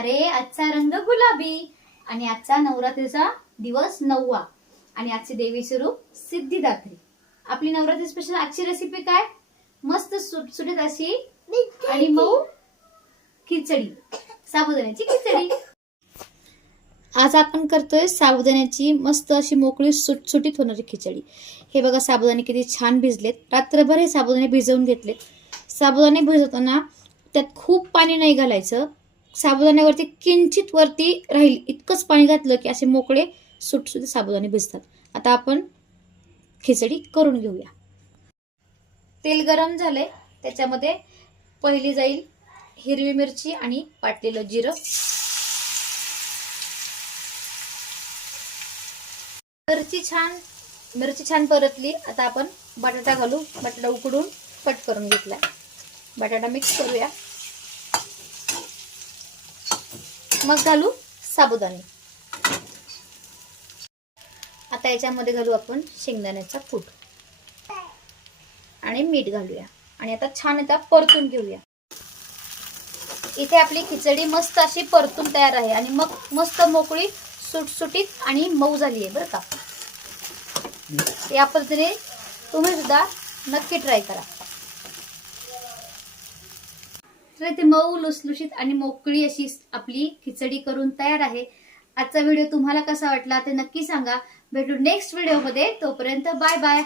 अरे आजचा रंग गुलाबी. आणि आजचा नवरात्रीचा दिवस नववा. आणि आजचे देवी स्वरूप सिद्धिदात्री. आपली नवरात्री स्पेशल आजची रेसिपी काय? मस्त सुटसुटीत अशी. आणि मऊ खिचडी. साबुदाण्याची खिचडी. आज आपण करतोय साबुदाण्याची मस्त अशी मोकळी सुटसुटीत होणारी खिचडी. हे बघा साबुदाणे किती छान भिजलेत. रात्रभर हे साबुदाणे भिजवून घेतलेत. साबुदाणे भिजवताना त्यात खूप पाणी नाही घालायचं. साबुदाण्यावरती किंचित वरती राहील इतकंच पाणी घातलं की असे मोकळे सुटसुद्धा साबुदाणे भिजतात. आता आपण खिचडी करून घेऊया. तेल गरम झालंय त्याच्यामध्ये पहिली जाईल हिरवी मिरची आणि वाटलेलं जिरं. मिरची छान मिरची छान परतली. आता आपण बटाटा घालू. बटाटा उकडून कट करून घेतलाय. बटाटा मिक्स करूया. मग घालू साबुदाणे. आता याच्यामध्ये घालू आपण शेंगदाण्याचा कूट. आणि मीठ घालूया. आणि आता छान आता परतून घेऊया. इथे आपली खिचडी मस्त अशी परतून तयार आहे. आणि मग मस्त मोकळी सुटसुटीत आणि मऊ झाली आहे बरं का. या पद्धतीने तुम्ही सुद्धा नक्की ट्राय करा. तर इथे मऊ लुसलुशीत आणि मोकळी अशी आपली खिचडी करून तयार आहे. आजचा व्हिडिओ तुम्हाला कसा वाटला ते नक्की सांगा. भेटू नेक्स्ट व्हिडिओमध्ये तोपर्यंत बाय बाय